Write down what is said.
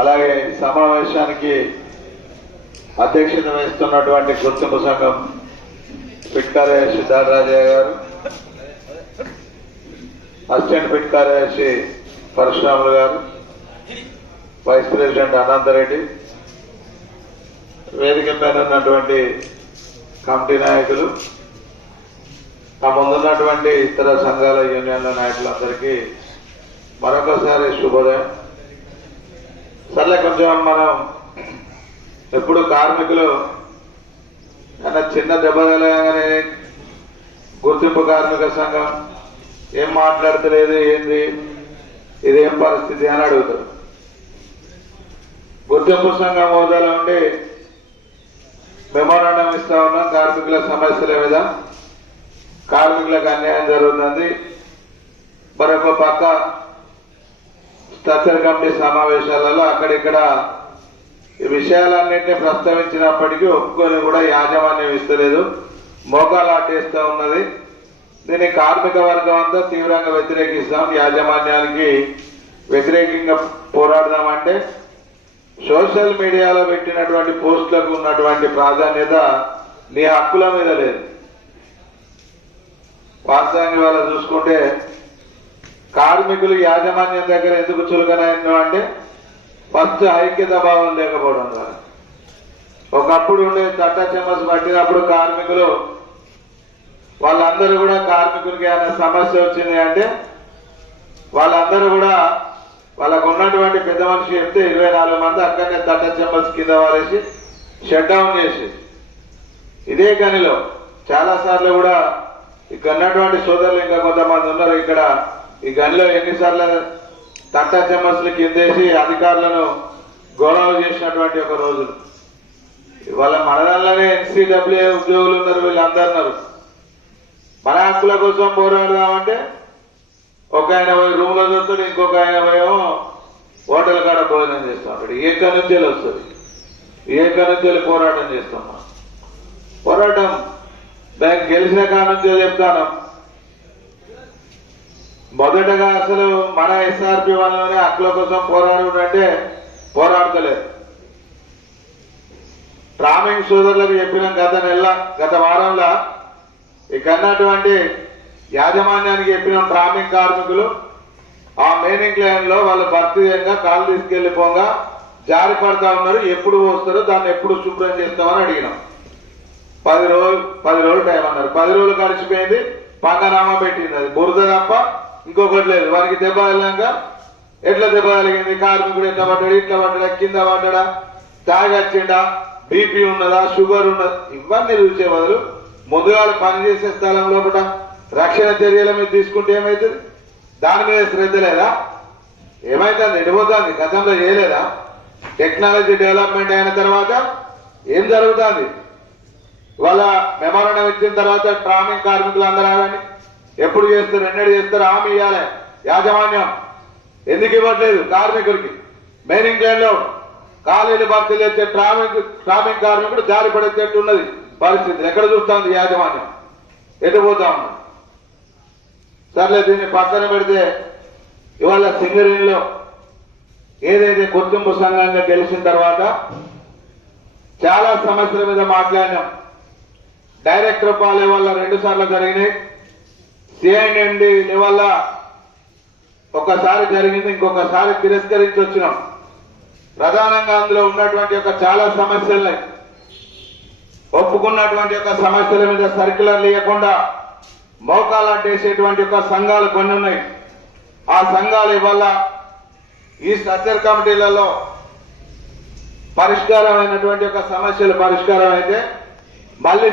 అలాగే సమావేశానికి అధ్యక్షత వహిస్తున్నటువంటి గుర్తింపు సంఘం పిట్ కార్యదర్శి దాడరాజయ్య గారు అసిస్టెంట్ పిట్ కార్యదర్శి పరశురాములు గారు వైస్ ప్రెసిడెంట్ అనంతరెడ్డి వేదిక పైన ఉన్నటువంటి కమిటీ నాయకులు ఆ ముందున్నటువంటి ఇతర సంఘాల యూనియన్ల నాయకులందరికీ మరొకసారి శుభోదయం. సర్లే కొంచెం మనం ఎప్పుడు కార్మికులు అన్న చిన్న దెబ్బ తగలగానే గుర్తింపు కార్మిక సంఘం ఏం మాట్లాడతలేదు ఏంది ఇదేం పరిస్థితి అని అడుగుతారు. గుర్తింపు సంఘం హోదాలో ఉండి మెమోరాండం ఇస్తా ఉన్నాం కార్మికుల సమస్యల మీద. కార్మికులకు అన్యాయం జరుగుతుంది. మరొక పక్క స్ట్రక్చర్ కమిటీ సమావేశాలలో అక్కడిక్కడ ఈ విషయాలన్నింటినీ ప్రస్తావించినప్పటికీ ఒప్పుకొని కూడా యాజమాన్యం ఇస్తలేదు. మోకాలాటేస్తూ ఉన్నది. దీన్ని కార్మిక వర్గం అంతా తీవ్రంగా వ్యతిరేకిస్తాం. యాజమాన్యానికి వ్యతిరేకంగా పోరాడదామంటే సోషల్ మీడియాలో పెట్టినటువంటి పోస్టులకు ఉన్నటువంటి ప్రాధాన్యత నీ హక్కుల మీద లేదు. వాస్తవంగా వల్ల చూసుకుంటే కార్మికులు యాజమాన్యం దగ్గర ఎందుకు చులకనైన అంటే ఫస్ట్ ఐక్యత భావం లేకపోవడం ద్వారా. ఒకప్పుడు ఉండే చట్ట చెమస్ పట్టినప్పుడు కార్మికులు వాళ్ళందరూ కూడా కార్మికులకి ఏమైనా సమస్య వచ్చింది అంటే వాళ్ళందరూ కూడా వాళ్ళకు ఉన్నటువంటి పెద్ద మనిషి చెప్తే ఇరవై నాలుగు మంది అక్కడనే తట్ట చెంబస్ కింద వారేసి షట్ డౌన్ చేసి. ఇదే గనిలో చాలా సార్లు కూడా ఇక్కడ ఉన్నటువంటి సోదరులు ఇంకా కొంతమంది ఉన్నారు ఇక్కడ ఈ గనిలో ఎన్నిసార్లు తట్టా చెమ్మసులు కిందేసి అధికారులను గౌరవ చేసినటువంటి ఒక రోజులు ఇవాళ మనదాల్లోనే ఎన్సీడబ్ల్యూ ఉద్యోగులు ఉన్నారు వీళ్ళందరున్నారు మన హక్కుల కోసం పోరాడదామంటే ఒక ఆయన పోయి రూమ్లో చూస్తాడు ఇంకొక ఆయన పోయేమో హోటల్ కాడ భోజనం చేస్తా ఉంటాడు. ఏ నుంచి వస్తుంది ఏ నుంచి పోరాటం చేస్తాం మనం. పోరాటం దానికి గెలిచిన కానుంచే చెప్తాను. మొదటగా అసలు మన ఎస్ఆర్పి వాళ్ళనే హక్కుల కోసం పోరాడు అంటే పోరాడతలేదు. ట్రామింగ్ సోదరులకు చెప్పినాం గత నెల గత వారంలో ఇక్కడటువంటి యాజమాన్యానికి చెప్పిన ట్రామింగ్ కార్మికులు ఆ మెయినింగ్ లైన్లో వాళ్ళ భర్తీయంగా కాళ్ళు తీసుకెళ్ళిపోగా జారి పడతా ఉన్నారు ఎప్పుడు వస్తారో దాన్ని ఎప్పుడు శుభ్రం చేస్తామని అడిగినాం. పది రోజులు పది రోజులు టైం అన్నారు. పది రోజులు గడిచిపోయింది పంగనామా పెట్టింది అది. బురద తప్ప ఇంకొకటి లేదు. వారికి దెబ్బ తగిలినాక ఎట్లా దెబ్బ తగిలింది? కార్మికుడు ఎట్లా పడ్డాడు? ఇట్లా పడ్డాడా? కింద పడ్డాడా? తాగచ్చిండా బీపీ ఉన్నదా? షుగర్ ఉన్నదా? ఇవన్నీ చూసే బదులు ముందుగా పనిచేసే స్థలం లోపల రక్షణ చర్యల మీద తీసుకుంటే ఏమవుతుంది దాని మీద శ్రద్ధ లేదా? ఏమైతుంది? ఎండిపోతుంది? గతంలో చేయలేదా? టెక్నాలజీ డెవలప్మెంట్ అయిన తర్వాత ఏం జరుగుతుంది? వాళ్ళ మెమోరాండం ఇచ్చిన తర్వాత ట్రామింగ్ కార్మికులు అందరూ ఆగండి. ఎప్పుడు చేస్తారు ఎన్నడు చేస్తారు హామీ ఇవ్వాలి యాజమాన్యం ఎందుకు ఇవ్వట్లేదు కార్మికుడికి? మెయినింగ్ లైన్లో ఖాళీలు భర్తీ చేసే ట్రామింగ్ ట్రామింగ్ కార్మికుడు జారి పడేటట్టు ఉన్నది. పరిస్థితి ఎక్కడ చూస్తుంది యాజమాన్యం? ఎటు పోతా ఉన్నాం సర్లే దీన్ని పక్కన పెడితే ఇవాళ సింగరేణిలో ఏదైతే గుర్తింపు సంఘంగా గెలిచిన తర్వాత చాలా సమస్యల మీద మాట్లాడినాం. డైరెక్టర్ పాలే వల్ల రెండు సార్లు జరిగినాయి. సిఐడి వల్ల ఒకసారి జరిగింది ఇంకొకసారి తిరస్కరించి వచ్చినాం ప్రధానంగా అందులో ఉన్నటువంటి ఒక చాలా సమస్యలున్నాయి ఒప్పుకున్నటువంటి యొక్క సమస్యల మీద సర్క్యులర్ లేకుండా మోకాలు అడ్డేసేటువంటి యొక్క సంఘాలు కొన్ని ఉన్నాయి. ఆ సంఘాలు ఇవాళ ఈ స్ట్రక్చర్ కమిటీలలో పరిష్కారమైనటువంటి ఒక సమస్యలు పరిష్కారం అయితే మళ్ళీ